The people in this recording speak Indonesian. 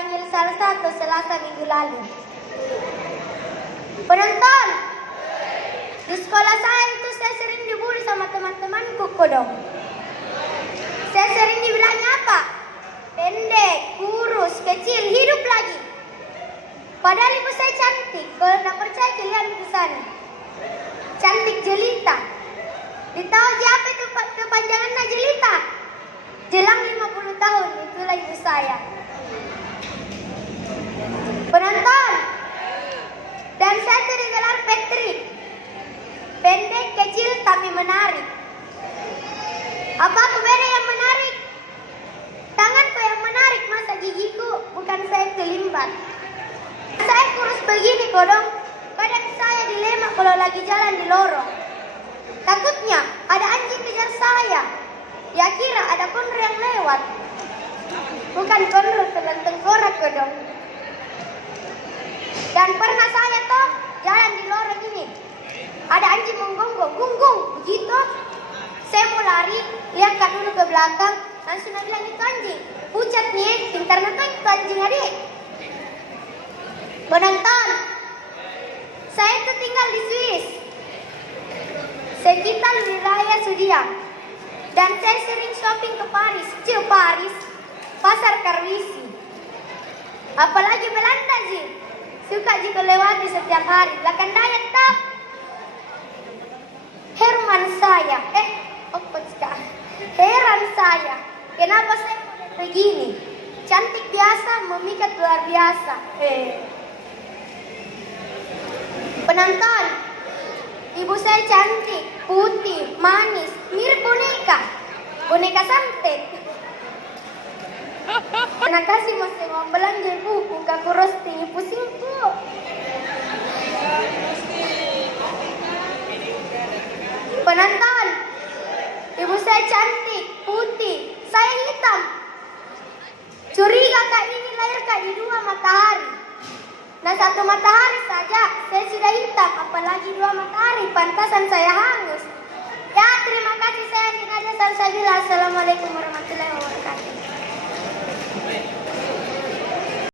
dipanggil salah satu Selasa minggu lalu. Penonton, di sekolah saya itu saya sering dibully sama teman-temanku kodong. Saya sering dibilangnya apa? Pendek, kurus, kecil, hidup lagi. Padahal ibu saya cantik. Kalau tidak percaya lihat di sana. Cantik jelita. Ditahu siapa itu kepanjangannya jelita? Jelang 50 tahun, itulah ibu saya. Penonton, dan saya itu digelar Patrick. Pendek, kecil, tapi menarik. Apa aku beda yang menarik? Tanganku yang menarik, masa gigiku bukan saya kelimbat. Saya kurus begini kodong. Kadang saya dilema kalau lagi jalan di lorong. Takutnya ada anjing kejar saya. Ya kira ada kondor yang lewat. Bukan kondor, telan tengkorak kodong. Dan pernah saya toh jalan di lorong ini. Ada anjing menggonggong, gung-gung, begitu. Saya mau lari, lihat dulu ke belakang, langsung bilang itu anjing. Pucat nih, pintar nonton itu anjing adik. Penonton, saya itu tinggal di Swiss, sekitar wilayah Sudia. Dan saya sering shopping ke Paris, Paris, pasar Karwisi. Apalagi Belanda sih, suka juga lewati setiap hari. Belakang daya tak? Heran saya, kenapa saya begini? Cantik biasa, memikat luar biasa. Penonton, ibu saya cantik, putih, manis, mirip boneka santet. Terima kasih masih mau belanja buku, kaku rosti, pusingku. Penonton, ibu saya cantik, putih, saya hitam. Curiga kak ini lahir kak di dua matahari. Nah satu matahari saja saya sudah hitam, apalagi dua matahari, pantasan saya hangus. Ya terima kasih, saya Nina Salsabila. Assalamualaikum warahmatullahi wabarakatuh.